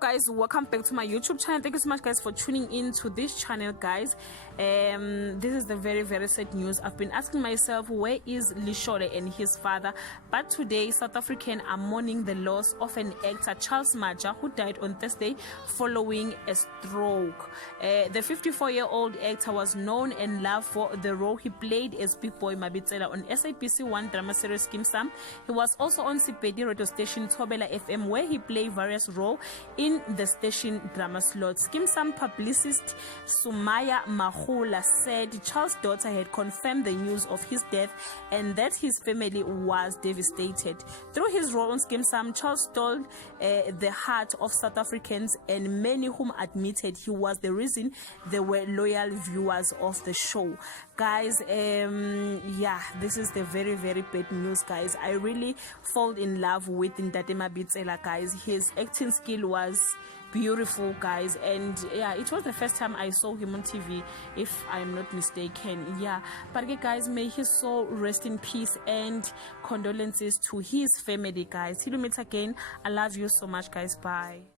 guys, welcome back to my YouTube channel. Thank you so much guys for tuning in to this channel, guys. This is the very sad news. I've been asking myself, where is Lishole and his father? But today South African are mourning the loss of an actor, Charles Maja, who died on Thursday following a stroke. The 54-year-old actor was known and loved for the role he played as Big Boy Mabitsela on SABC1 drama series Skeem Saam. He was also on Sepedi radio station Thobela FM, where he played various roles in the station drama slot. Skeem Saam publicist Sumaya Mahula said Charles' daughter had confirmed the news of his death and that his family was devastated. Through his role on Skeem Saam, Charles stole the heart of South Africans, and many whom admitted he was the reason they were loyal viewers of the show. Guys, yeah, this is the very bad news, guys. I really fall in love with Ntate Mabitsela, guys. His acting skill was beautiful, guys, and yeah, it was the first time I saw him on TV, if I'm not mistaken. Yeah, but okay, guys, may his soul rest in peace and condolences to his family, guys. Till we meet again, I love you so much, guys. Bye.